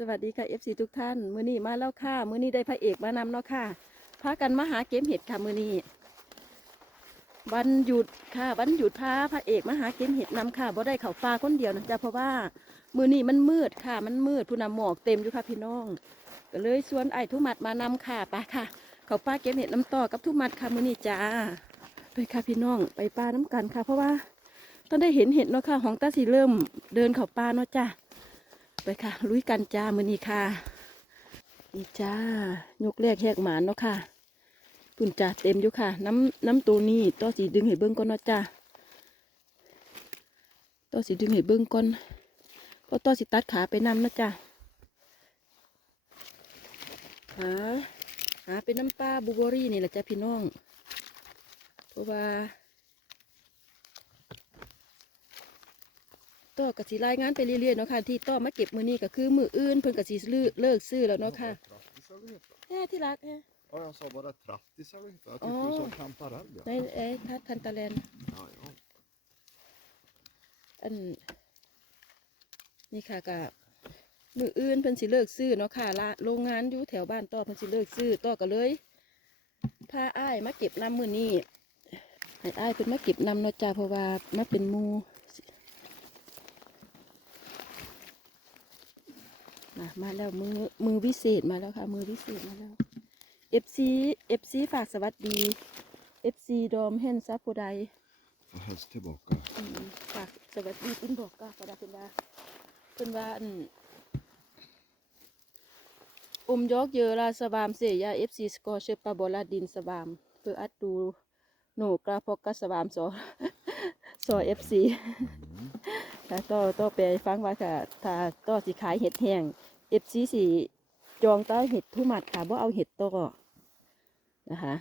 สวัสดีค่ะ FC ทุกท่าน มื้อนี้มาแล้วค่ะ มื้อนี้ได้พระเอกมานำเนาะค่ะ พากันมาหาเกมเห็ดค่ะมื้อนี้ วันหยุดค่ะวันหยุดพาพระเอกมาหาเกมเห็ดนำค่ะบ่ได้เข้าป่าคนเดียวนะจ๊ะเพราะว่ามื้อนี้มันมืดค่ะ มันมืดผู้นำหมอกเต็มอยู่ค่ะพี่น้อง ก็เลยชวนไอ้ทุมัดมานำค่ะไปค่ะ เขาป้าเก็บเห็ดน้ำต่อกับทุมัดค่ะมื้อนี้จ้า ไปค่ะพี่น้องไปป่าน้ำกันค่ะ เพราะว่าตอนได้เห็นเห็ดเนาะค่ะของตาสีเริ่มเดินเข้าป่าเนาะจ้า ไปค่ะ ลุยกันจ้ามือนี้ค่ะนี่จ้ายกแรกแหกหมานเนาะค่ะปุ่นจ้าเต็มอยู่ค่ะ น้ำน้ำตัวนี้ต่อสีดึงให้เบิ้งก่อนเนาะจ้าต่อสีดึงให้เบิ้งก่อนก็ต่อสีตัดขาไปนำนะจ้าหาหาเป็นน้ำปลาบูเบอรี่นี่แหละจ้าพี่น้อง เพราะว่า ต่อกสิรายงานไปเรื่อยๆเนาะค่ะที่ต่อมาเก็บมือนี้ก็คือมืออื่นเพิ่นกสิลืเลิกซื้อแล้วเนาะค่ะ Trattis har du hetat. แค่ที่รักแค่ Ja, jag sa bara trattis har du hetat. Jag tyckte Åh. du sa kantarell. Ja. ในเอ้ทัดคันตะแลน Ja, ja. อันนี่ค่ะกับมืออื่นเพิ่นสิเลิกซื้อเนาะค่ะละโรงงานอยู่แถวบ้านต่อเพิ่นสิเลิกซื้อต่อก็เลยพาอ้ายมาเก็บน้ำมือนี้ให้อ้ายเพิ่นมาเก็บน้ำเนาะจ้าเพราะว่ามาเป็นหมู นะมาแล้วมือมือวิเศษมาแล้วค่ะ มือวิเศษมาแล้ว FC FC ฝากสวัสดี FC ดอมเฮนซับโพได Får helst tillbaka. อืมฝากสวัสดีคุณบอกก็ก็ได้เป็นว่าเป็นว่าอันอมยอกเยอราสบามเสียาเอฟซีสกอร์เชปปาบอลาดินสบามเพื่ออัดดูโหนกราพกกสบามสอสอเอฟซีถ้าต่อต่อไปฟังว่าค่ะถ้าต่อสิขายเห็ดแห้ง เอฟซีสิจองต่อเห็ดทุมัดค่ะบ่เอาเห็ดต่อนะคะ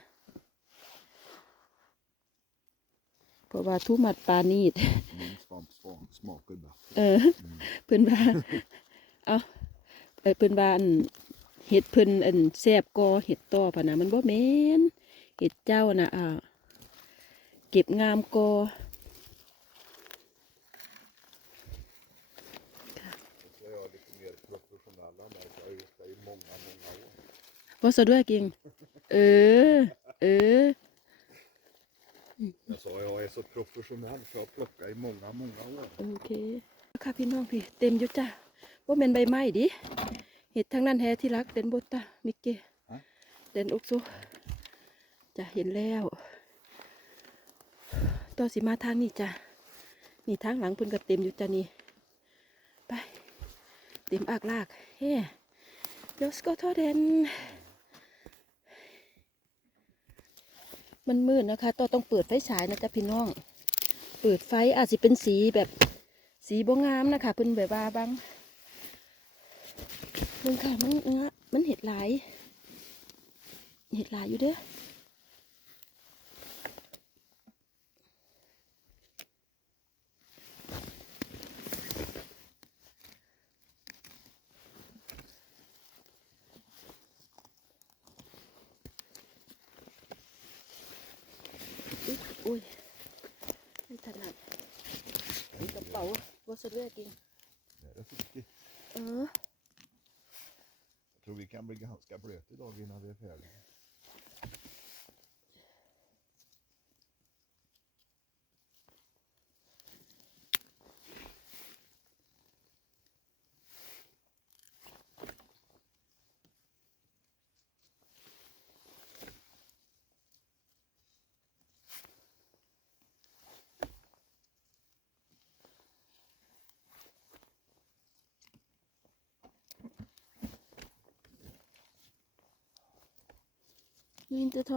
เพราะว่าทุมัดปานีด Min svamp svan- smakar bättre. เออเพิ่นว่าเอาเออเพิ่นว่าอันเห็ดเพิ่นอันแซ่บกอเห็ดต่อพะนะมันบ่แม่นเห็ดเจ้าน่ะอ่าเก็บงามกอ Så jag är lite mer professionella med att jag har gjort det i många, många år. บ่สะด้วยกิงเออ เออ Jag sa jag är så professionell för jag har plockat i många, många år. โอเคค่ะพี่น้องพี่เต็มอยู่จ้ะบ่แม่นใบไม้ดิเห็ดทั้งนั้นแท้ที่รักเดนบตามิกเกฮะ เดนอุกซุจะเห็นแล้วต่อสิมาทางนี้จ้ะนี่ทางหลังเพิ่นก็เต็มอยู่จ้ะนี่ไป เต็มอากลากเฮ้เดี๋ยวสกอทอเดน มันมืดนะคะต้อต้องเปิดไฟฉายนะจ๊ะพี่น้อง เปิดไฟอาจจะเป็นสีแบบสีบงามนะคะเพิ่นแบบว่าบางมึงค่ะมันเงะมันเห็ดหลาย เห็ดหลายอยู่เด้ออุ๊ยอุ้ยไม่ถนัด มีกระเป๋าวัสดุจริง Det är försiktigt. เออ Jag tror vi kan bli ganska blöta idag innan vi är färdiga. นี่จะท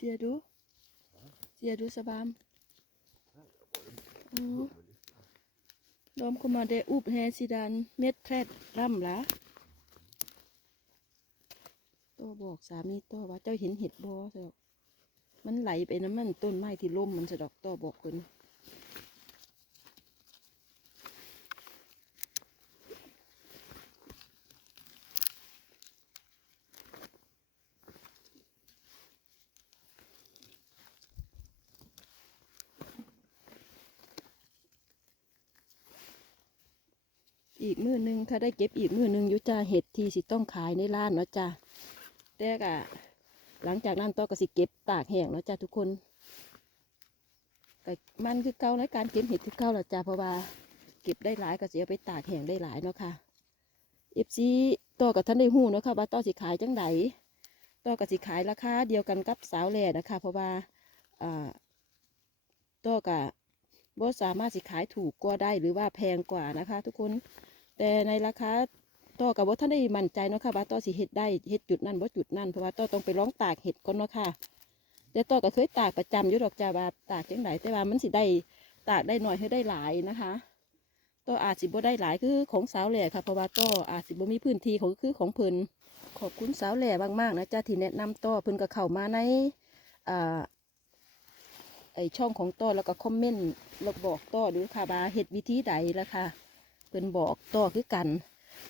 เสียดูเสียดูสบามล้อดอม kommer det upp här sidan med träd ramla โตบอกสามีโตว่าเจ้าเห็นเห็ดบอสะดอก มันไหลไปน้ำมันต้นไม้ที่ล่มมันสะดอกโตบอกคนอีกมือหนึง ถ้าได้เก็บอีกมือหนึงอยู่จ้าเห็ดที่สิต้องขายในร้านเนาะจ้าแต่กะหลังจากนั้นโตก็สิเก็บตากแห้งเนาะจ้าทุกคนก็มันคือเก่าและการเก็บเห็ดคือเก่าแล้วจ้าเพราะว่าเก็บได้หลายก็สิเอาไปตากแห้งได้หลายเนาะค่ะเอฟซีโตกับท่านได้หูเนาะค่ะว่าโตสิขายจังไดโตก็สิขายราคาเดียวกันกับสาวแหล่นะคะ เพราะว่าอ่าโตกะบ่สามารถสิขายถูกกว่าได้หรือว่าแพงกว่านะคะ ทุกคน แต่ในราคาต่อกับว่าท่านได้มั่นใจเนาะค่ะว่าต่อสิเฮ็ดได้เฮ็ดจุดนั่นว่าจุดนั่นเพราะว่าต่อต้องไปร้องตากเห็ดก่อนเนาะค่ะแต่ต่อก็เคยตากประจำอยู่ดอกจ้าว่าตากจังไดแต่ว่ามันสิได้ตากได้หน่อยให้ได้หลายนะคะต่ออาจสิบ่ได้หลายคือของสาวแหล่ค่ะเพราะว่าต่ออาจสิบ่มีพื้นที่ของคือของเพิ่นขอบคุณสาวแหล่มากๆนะจ้าที่แนะนำต่อเพิ่นก็เข้ามาในอ่าไอช่องของต่อแล้วก็คอมเมนต์แล้วบอกต่อดูค่ะว่าเฮ็ดวิธีใดละค่ะ เพิ่นบอกต่อคือกัน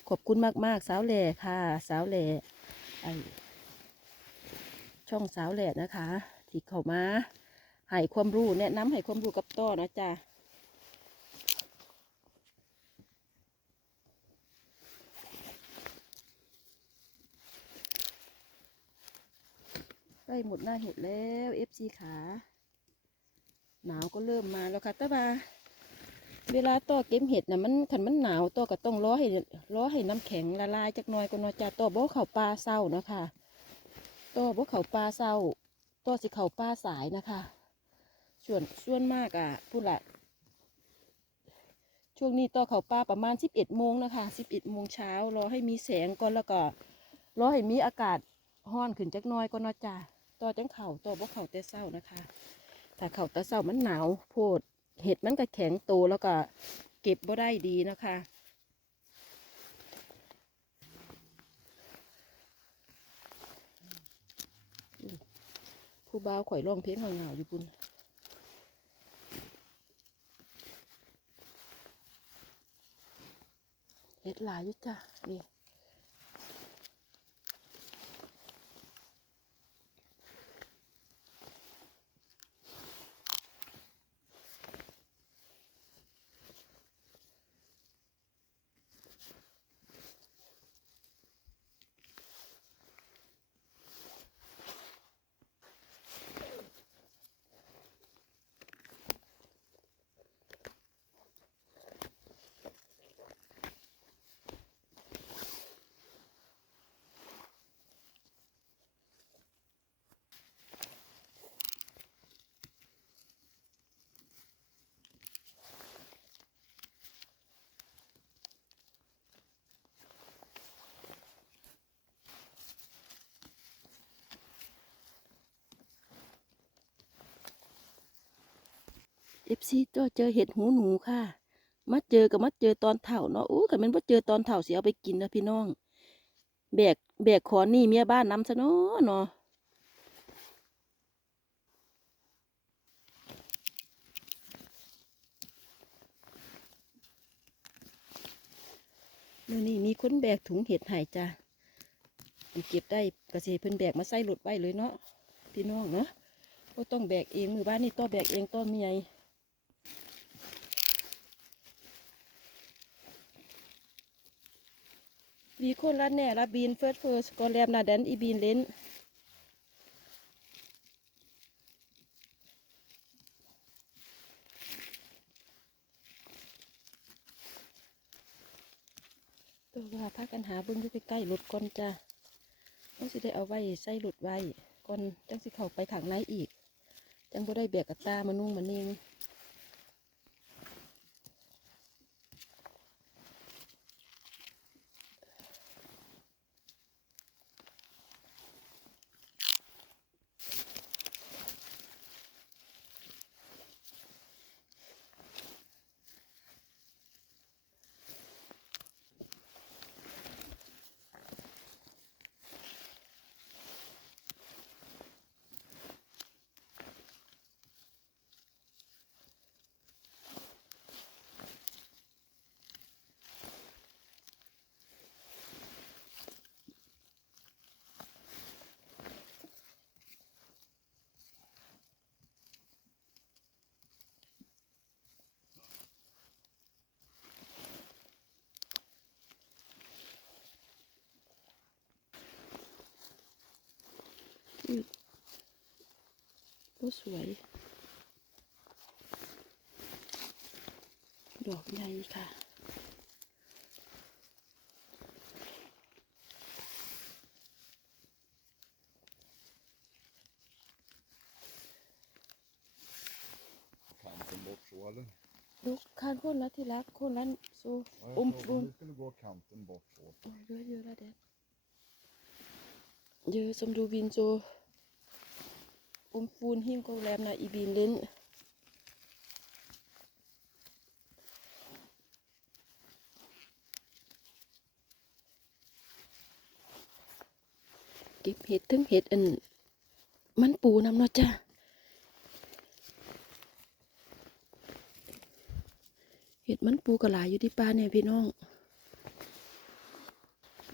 ขอบคุณมาก ๆ สาวแหล่ค่ะ สาวแหล่ไอช่องสาวแหล่นะคะ ที่เข้ามาให้ความรู้แนะนำให้ความรู้กับต่อนะจ๊ะใกล้หมดหน้าเห็ดแล้วเอฟซีขา หนาวก็เริ่มมาแล้วค่ะต่ว่า เวลาต่อเก็บเห็ดนะมันขันมันหนาวต่อก็ต้องรอให้รอให้น้ำแข็งละลายจักหน่อยก็นอจะต่อบ่เขาปลาเศร้านะคะต่อบ่เขาปลาเศร้าต่อสิเขาปลาสายนะคะ ส่วนส่วนมากอะพูดละช่วงนี้ต่อเขาปลาประมาณสิบเอ็ดโมงนะคะสิบเอ็ดโมงเช้ารอให้มีแสงก่อนแล้วก็รอให้มีอากาศห้อนขึ้นจักน่อยก็นอจ้าต่อจังเข่าต่อบ่เข่าแต่เศร้านะคะ ถ้าเข่าแต่เศร้ามันหนาวโพด เห็ดมันก็แข็งโตแล้วก็เก็บบ่ได้ดีนะคะผู้บ่าวข่อยร้องเพลงเหงาๆอยู่ปุ่นเห็ดหลายอยู่จ้ะนี่ เอฟซีตัวเจอเห็ดหูหนูค่ะมาเจอกับมาเจอตอนเถ่าเนาะอู้กันมันว่าเจอตอนเถ่าเสิเอาไปกินนะพี่น้อง แบกแบกขอนี่เมียบ้านนำซะเนาะเนาะเดี๋ยนี้มีคนแบกถุงเห็ดหายจ้ะเก็บได้กระเสเพิ่นแบกมาใส่รถไว้เลยเนาะพี่น้องเนาะก็ต้องแบกเองมือบ้านนี่ต้อแบกเองต้อเมีย Vi kollar nära bin för att först ska lämna den i bilen. ตัวว่าพากันหาเบิ่งอยู่ใกล้ๆรถก่อนจ้ะต้องสิได้เอาไว้ใส่รถไว้ก่อนจังสิเข้าไปขังในอีก จังบ่ได้แบกกระตามานุ่งมานิ่ง สวย ดอกใหญ่ค่ะ Kanten bort så eller? ลูกคานโคนละที่รักโคนละสู Ja, jag Um, trodde um. du skulle gå kanten bort så. โอ้ยเยอะเย อุ้มฟูนหิ้มก็แรมนะอีบินเล่นเก็บเห็ดถึงเห็ดอันมันปูน้ำเนาะจ้าเห็ดมันปูกระหลายอยู่ที่ป้าเนี่ยพี่น้อง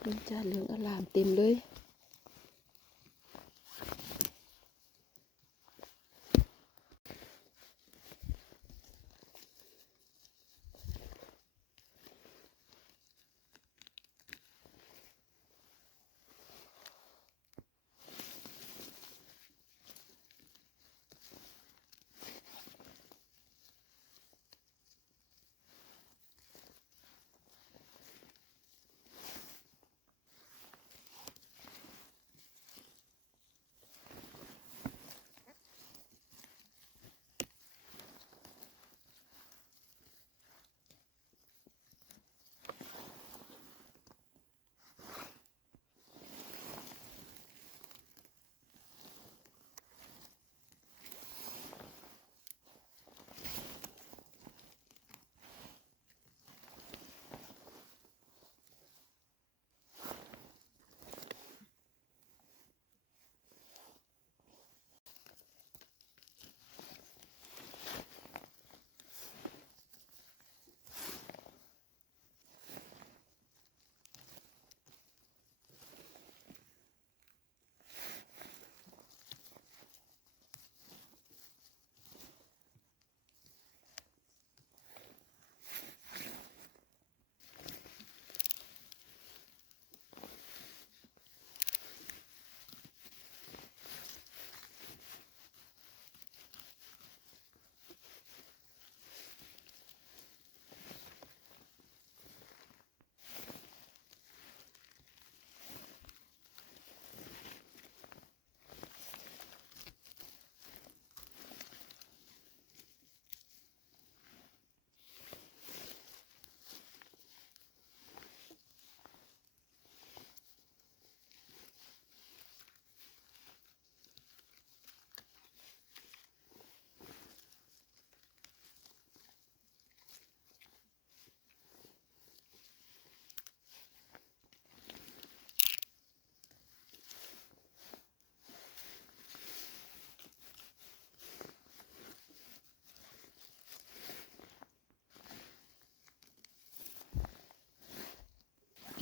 เรื่องจ้าเหลืองอลามเต็มเลย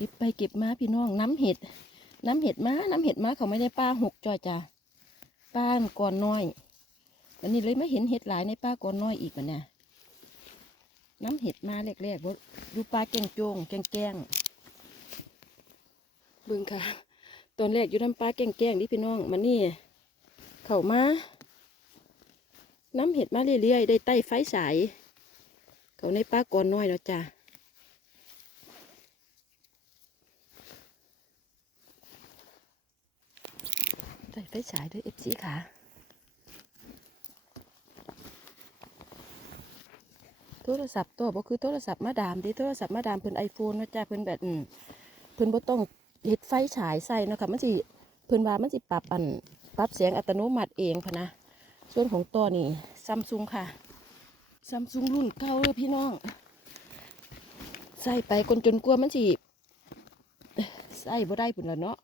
ก็บไปเก็บมาพี่น้องน้ำเห็ด น้ำเห็ดมาน้ำเห็ดมาเขาไม่ได้ป้าหกจอยจ้ะป้าก่อนน้อยวันนี้เลยไม่เห็นเห็ดหลายในป้าก่อนน้อยอีกมันเนี่ยน้ำเห็ดมาแรกๆบ่าดูปลาแกงโจงแกงแกงเบิ่งค่ะ ตอนแรกอยู่น้ำปลาแกงแกงนี่พี่น้องมันนี่เข้ามาน้ำเห็ดมาเรื่อยๆได้ใต้ไฟสาย เขาในป้าก่อนน้อยแล้วจ้ะ ได้ไฟฉายด้วยเอฟซีค่ะโทรศัพท์ตัวบ่คือโทรศัพท์มาดามดิโทรศัพท์มาดามเพิ่นไอโฟนเนะจ้าเพิ่นแบบอืมเพิ่นบ่ต้องเฮ็ดไฟฉายใส่เนาะค่ะมันสิเพิ่นว่ามันสิปรับอันปรับเสียงอัตโนมัติเองพะนะส่วนของตัวนี่ซัมซุงค่ะซัมซุงรุ่นเก่าเลยพี่น้องใส่ไปคนจนกลัวมันสิใส่บ่ได้พุ่นละเนาะ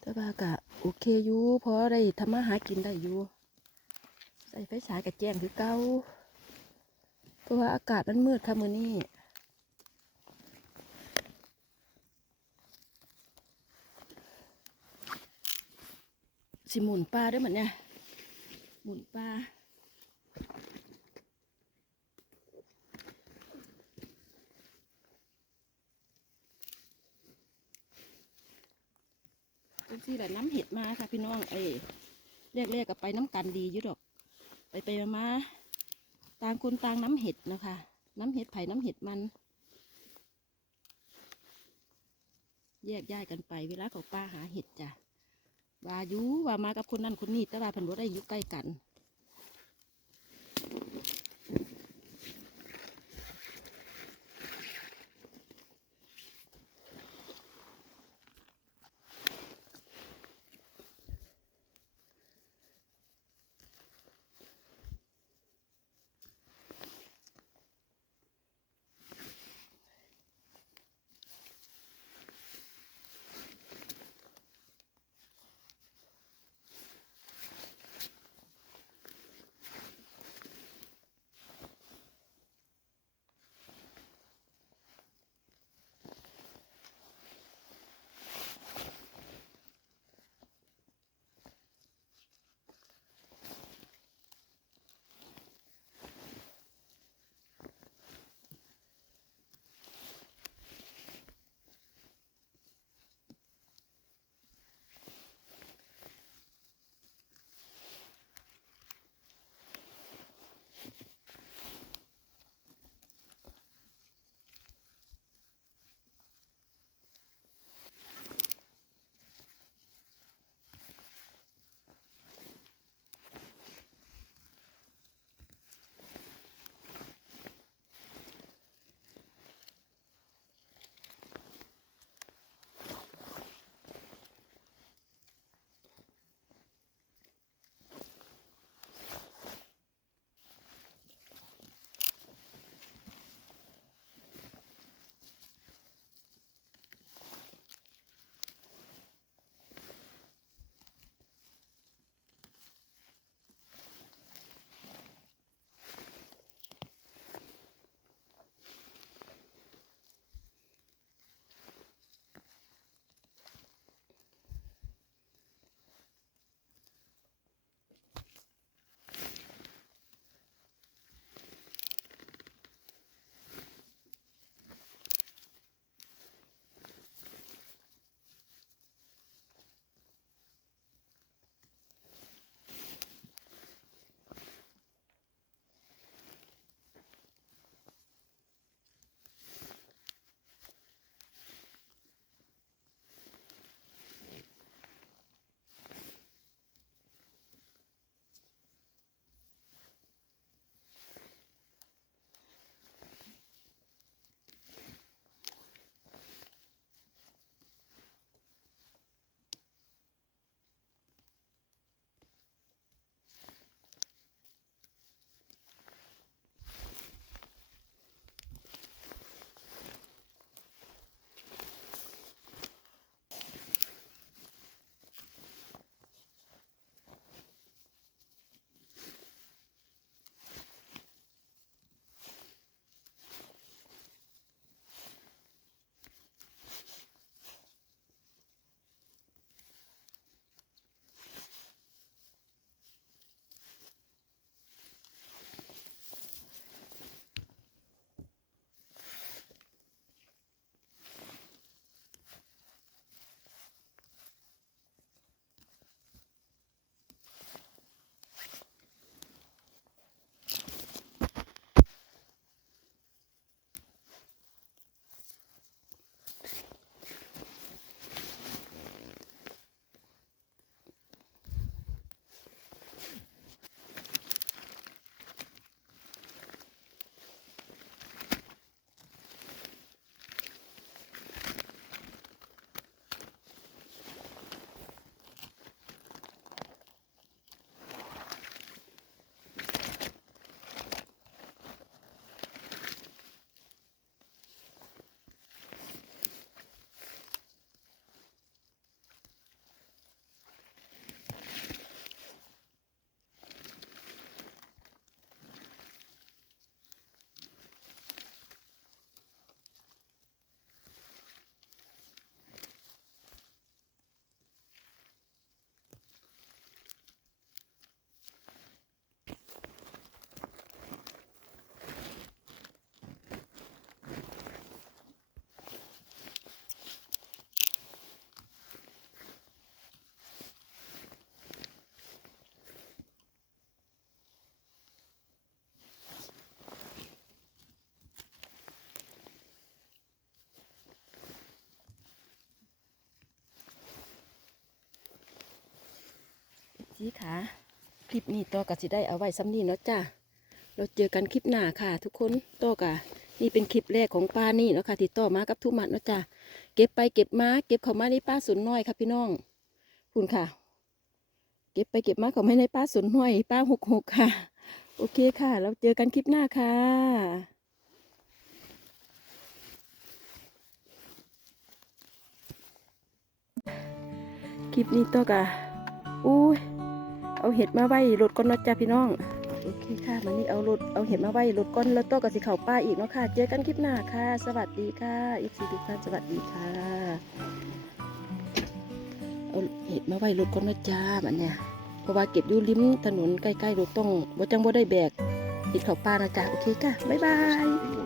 แต่ว่ากะโอเคอยู่พราะได้ทำมาหากินได้อยู่ ใส่ไฟฉายกับแจ้งคือเก่าเพราะว่าอากาศมันมืดค่ะมือนี้สิหมุนปลาด้วยเหมือนเนี่ยหมุนปลา ซี่แหละน้ำเห็ดมาค่ะพี่น้องเอ้เรียกๆกับไปน้ำกันดียุดอก ไปไปๆมาๆต่างคนต่างน้ำเห็ดนะคะ น้ำเห็ดไผ่น้ำเห็ดมัน แยกย้ายกันไปเวลาเขาป้าหาเห็ดจ้ะว่าอยู่ว่ามากับคนนั้นคนนี้แต่ว่าเพันบ่ได้อยู่ใกล้กัน ซีค่ะคลิปนี้ต่อก็สิได้เอาไว้ซ้ำนี้เนาะจ้าเราเจอกันคลิปหน้าค่ะ ทุกคนต่อกะนี่เป็นคลิปแรกของป้านี่เนาะค่ะที่ต่อมากับทุกหมัดเนาะจ้าเก็บไปเก็บมาเก็บเข้ามาในป้าสวนน้อยค่ะพี่น้องคุณค่ะ เก็บไปเก็บมาเข้ามาในป้าสวนน้อย ป้าหกหกค่ะ โอเคค่ะ เราเจอกันคลิปหน้าค่ะคลิปนี้ตัวกะอุ้ย เอาเห็ดมาไว้รถก้อนนะจ้าพี่น้องโอเคค่ะมันนี่เอารถเอาเห็ดมาไว้รถก้อนแล้วตัวกับสิเขาป้าอีกเนาะค่ะ เจอกันคลิปหน้าค่ะ สวัสดีค่ะอีกสี่ทุกท่านสวัสดีค่ะเอาเห็ดมาไว้รถก้อนนะจ้ามันเนี่ยเพราะว่าเก็บอยู่ริมถนนใกล้ๆรถต้องบ่จังบ่ได้แบกติดเขาป้านะจ้าโอเคค่ะบ๊ายบาย